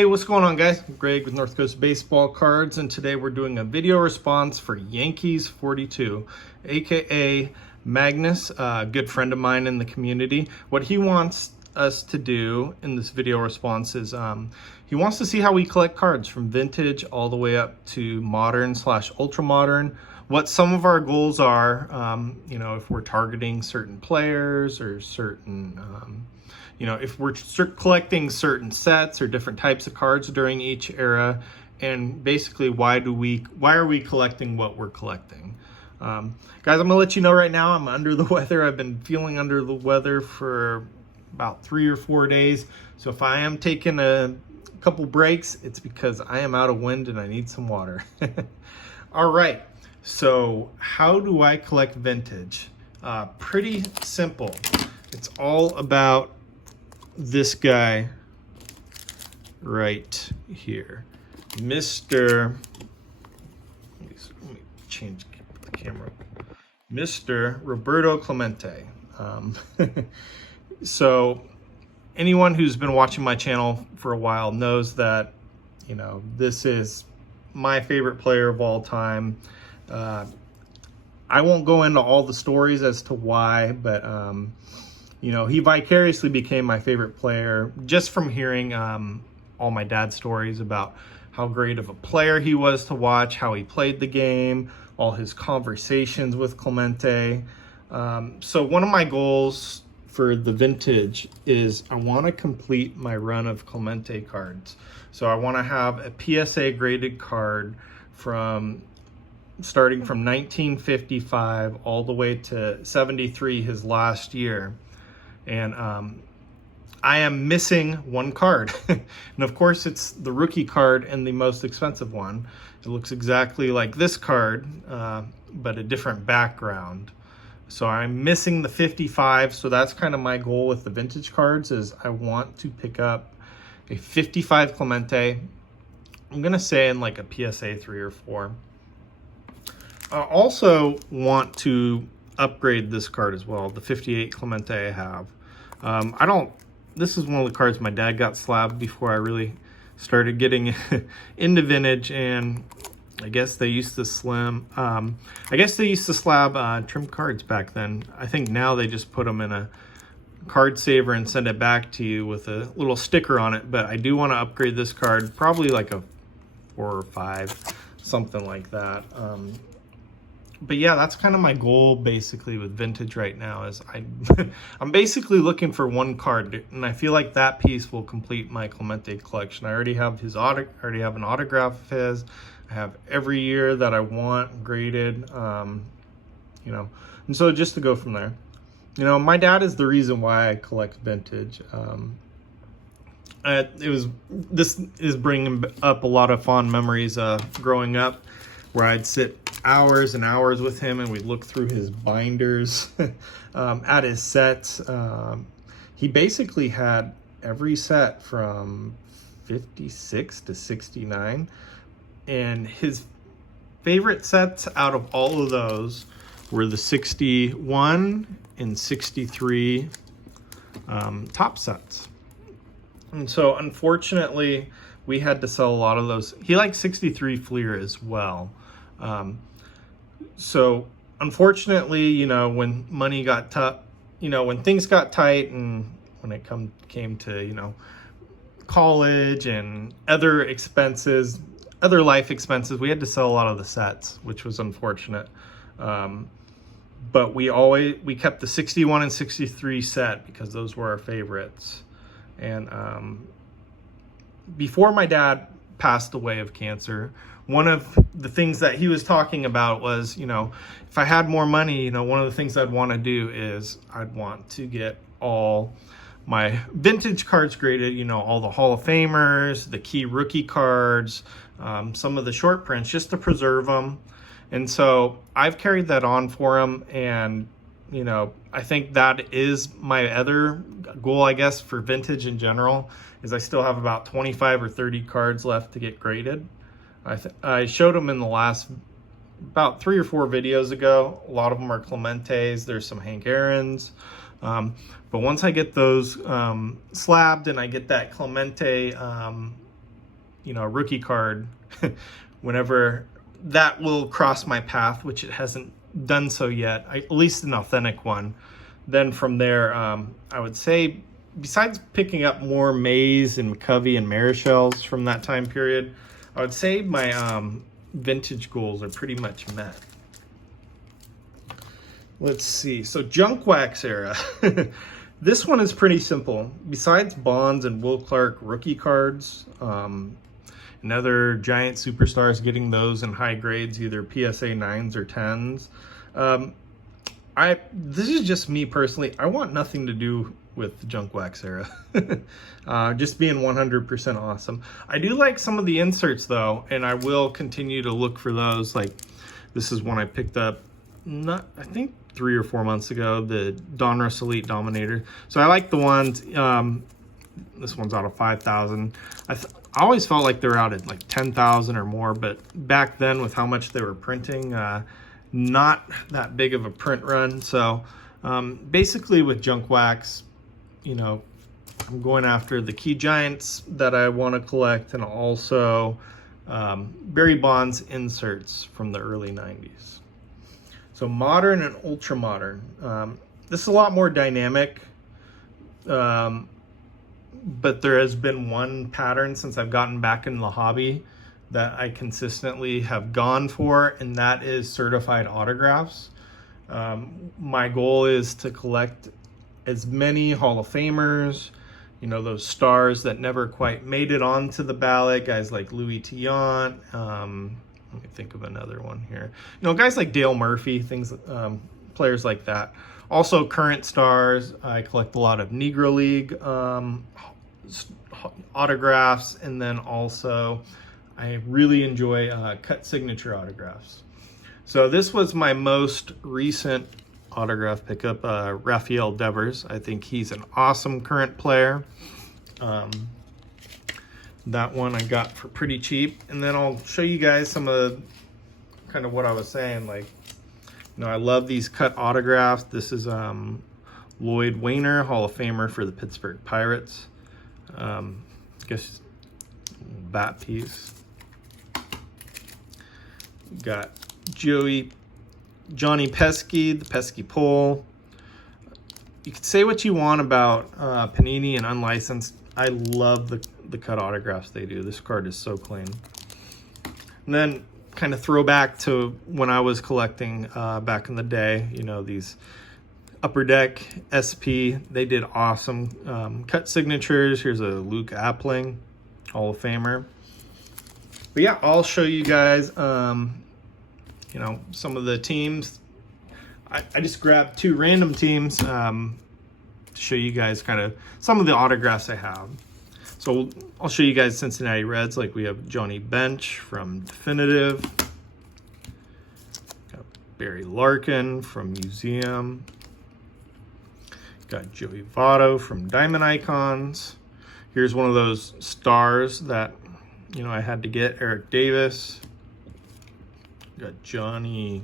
Hey, what's going on, guys? Greg with North Coast Baseball Cards, and today we're doing a video response for Yankees42, aka Magnus, a good friend of mine in the community. What he wants us to do in this video response is he wants to see how we collect cards from vintage all the way up to modern / ultra modern, what some of our goals are, if we're targeting certain players or certain if we're collecting certain sets or different types of cards during each era, and basically why are we collecting what we're collecting. Guys, I'm gonna let you know right now, I'm under the weather. I've been feeling under the weather for about 3 or 4 days. So if I am taking a couple breaks, it's because I am out of wind and I need some water. All right, so how do I collect vintage? Pretty simple. It's all about this guy right here, Mr. Let me change the camera. Mr. Roberto Clemente. So anyone who's been watching my channel for a while knows that, this is my favorite player of all time. I won't go into all the stories as to why, but he vicariously became my favorite player just from hearing all my dad's stories about how great of a player he was to watch, how he played the game, all his conversations with Clemente. So one of my goals for the vintage is I want to complete my run of Clemente cards. So I want to have a PSA graded card starting from 1955 all the way to 73, his last year. And I am missing one card. And of course it's the rookie card and the most expensive one. It looks exactly like this card, but a different background. So I'm missing the 55. So that's kind of my goal with the vintage cards, is I want to pick up a 55 Clemente. I'm going to say in like a PSA 3 or 4. I also want to upgrade this card as well, the 58 Clemente I have. This is one of the cards my dad got slabbed before I really started getting into vintage, and I guess they used to slab trim cards back then. I think now they just put them in a card saver and send it back to you with a little sticker on it, but I do want to upgrade this card, probably like a 4 or 5, something like that. But yeah, that's kind of my goal basically with vintage right now, is I'm basically looking for one card, and I feel like that piece will complete my Clemente collection. I already have an autograph of his. I have every year that I want graded, and so just to go from there. My dad is the reason why I collect vintage. This is bringing up a lot of fond memories growing up, where I'd sit hours and hours with him and we'd look through his binders at his sets. He basically had every set from 56 to 69, and his favorite sets out of all of those were the 61 and 63 top sets. And so unfortunately we had to sell a lot of those. He liked 63 Fleer as well. So unfortunately, when money got tough, when things got tight, and when it came to, college and other expenses, other life expenses, we had to sell a lot of the sets, which was unfortunate. But we kept the 61 and 63 set because those were our favorites. And before my dad passed away of cancer, one of the things that he was talking about was, if I had more money, one of the things I'd want to do is I'd want to get all my vintage cards graded, all the Hall of Famers, the key rookie cards, some of the short prints, just to preserve them. And so I've carried that on for him, and I think that is my other goal, I guess, for vintage in general, is I still have about 25 or 30 cards left to get graded. I showed them in the last about 3 or 4 videos ago. A lot of them are Clementes. There's some Hank Aaron's. But once I get those slabbed and I get that Clemente you know, a rookie card, whenever that will cross my path, which it hasn't done so yet, at least an authentic one. Then from there, I would say, besides picking up more Mays and McCovey and Marishal's from that time period, I would say my vintage goals are pretty much met. Let's see. So junk wax era. This one is pretty simple. Besides Bonds and Will Clark rookie cards, and other giant superstars getting those in high grades, either PSA 9s or 10s. This is just me personally. I want nothing to do with the junk wax era. Just being 100% awesome. I do like some of the inserts though, and I will continue to look for those. Like this is one I picked up, I think 3 or 4 months ago, the Donruss Elite Dominator. So I like the ones, this one's out of 5,000. I always felt like they were out at like 10,000 or more, but back then with how much they were printing, not that big of a print run. So basically with junk wax, you know, I'm going after the key giants that I want to collect, and also Barry Bonds inserts from the early 90s. So modern and ultra modern. This is a lot more dynamic, but there has been one pattern since I've gotten back in the hobby that I consistently have gone for, and that is certified autographs. My goal is to collect as many Hall of Famers, you know, those stars that never quite made it onto the ballot, guys like Louis Tillon. Let me think of another one here. You know, guys like Dale Murphy, things, players like that. Also current stars. I collect a lot of Negro League autographs, and then also I really enjoy cut signature autographs. So this was my most recent autograph pickup, Rafael Devers. I think he's an awesome current player. That one I got for pretty cheap. And then I'll show you guys some of kind of what I was saying. Like, you know, I love these cut autographs. This is Lloyd Wainer, Hall of Famer for the Pittsburgh Pirates. I guess bat piece. Got Johnny Pesky, the Pesky Pole. You can say what you want about Panini and unlicensed. I love the cut autographs they do. This card is so clean. And then kind of throw back to when I was collecting back in the day, you know, these Upper Deck SP, they did awesome cut signatures. Here's a Luke Appling, Hall of Famer. But yeah, I'll show you guys, you know, some of the teams. I just grabbed 2 random teams to show you guys kind of some of the autographs I have. So I'll show you guys Cincinnati Reds. Like we have Johnny Bench from Definitive. Got Barry Larkin from Museum. Got Joey Votto from Diamond Icons. Here's one of those stars that, you know, I had to get, Eric Davis. Got Johnny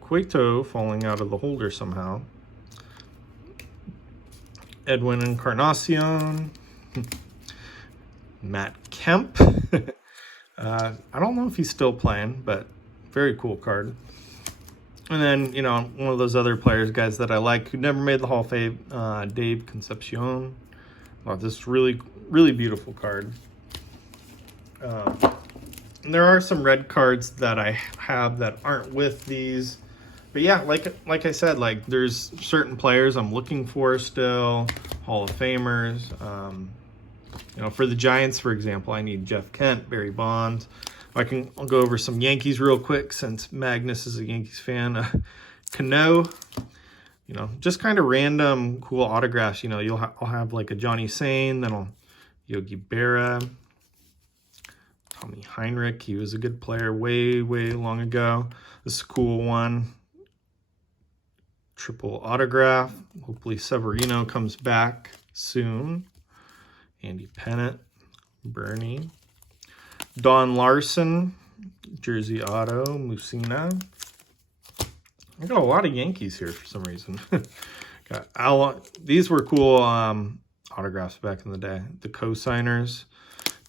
Cueto falling out of the holder somehow. Edwin Encarnacion. Matt Kemp. I don't know if he's still playing, but very cool card. And then, you know, one of those other players, guys that I like, who never made the Hall of Fame, Dave Concepcion. Oh, this is really, really beautiful card. And there are some red cards that I have that aren't with these. But yeah, like I said, like there's certain players I'm looking for still, Hall of Famers. You know, for the Giants, for example, I need Jeff Kent, Barry Bonds. I'll go over some Yankees real quick since Magnus is a Yankees fan. Cano, you know, just kind of random cool autographs. You know, I'll have like a Johnny Sane, then I'll Yogi Berra, Tommy Heinrich. He was a good player way long ago. This is a cool one. Triple autograph. Hopefully Severino comes back soon. Andy Pennant, Bernie. Don Larson, Jersey Auto, Musina. I got a lot of Yankees here for some reason. Got these were cool autographs back in the day. The co-signers.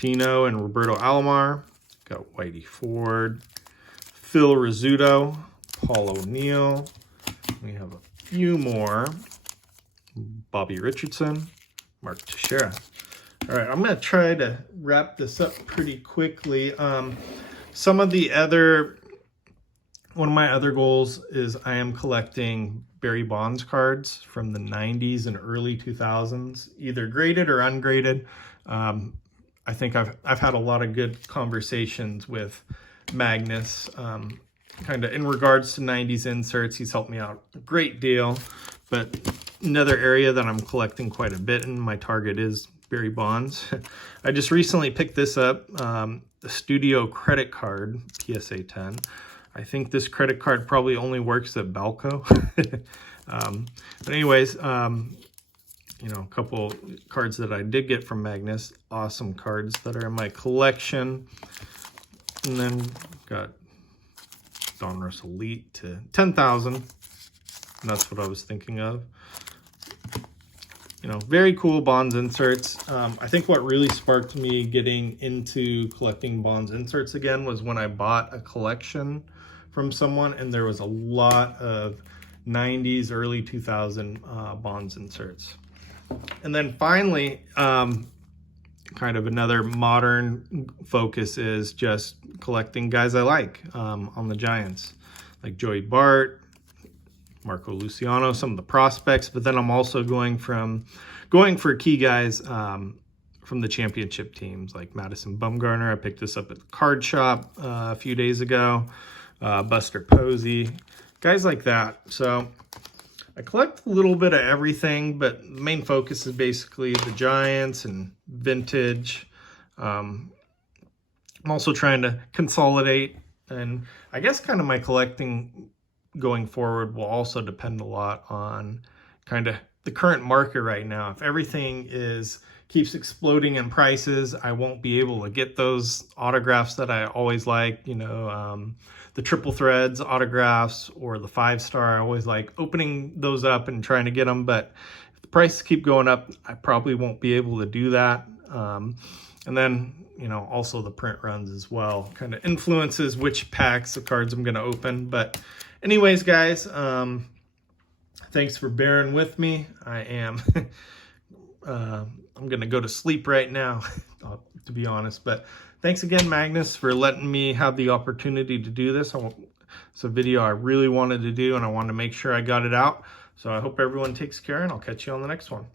Tino and Roberto Alomar. Got Whitey Ford, Phil Rizzuto, Paul O'Neill. We have a few more. Bobby Richardson, Mark Teixeira. All right, I'm going to try to wrap this up pretty quickly. One of my other goals is I am collecting Barry Bonds cards from the 90s and early 2000s, either graded or ungraded. I think I've had a lot of good conversations with Magnus, kind of in regards to 90s inserts. He's helped me out a great deal, but another area that I'm collecting quite a bit in, my target is Barry Bonds. I just recently picked this up, the Studio credit card, PSA 10. I think this credit card probably only works at Balco. But anyways, you know, a couple cards that I did get from Magnus, awesome cards that are in my collection. And then got Donruss Elite to 10,000. And that's what I was thinking of. You know, very cool Bonds inserts. I think what really sparked me getting into collecting Bonds inserts again was when I bought a collection from someone, and there was a lot of 90s, early 2000 Bonds inserts. And then finally, kind of another modern focus is just collecting guys I like on the Giants, like Joey Bart, Marco Luciano, some of the prospects, but then I'm also going for key guys from the championship teams, like Madison Bumgarner. I picked this up at the card shop a few days ago. Buster Posey, guys like that. So I collect a little bit of everything, but the main focus is basically the Giants and vintage. I'm also trying to consolidate, and I guess kind of my collecting going forward will also depend a lot on kind of the current market right now. If everything keeps exploding in prices, I won't be able to get those autographs that I always like, you know, the triple threads autographs or the 5-star. I always like opening those up and trying to get them, but if the prices keep going up, I probably won't be able to do that. And then, you know, also the print runs as well kind of influences which packs of cards I'm going to open. But anyways, guys, thanks for bearing with me. I am I'm going to go to sleep right now, to be honest. But thanks again, Magnus, for letting me have the opportunity to do this. It's a video I really wanted to do, and I wanted to make sure I got it out. So I hope everyone takes care, and I'll catch you on the next one.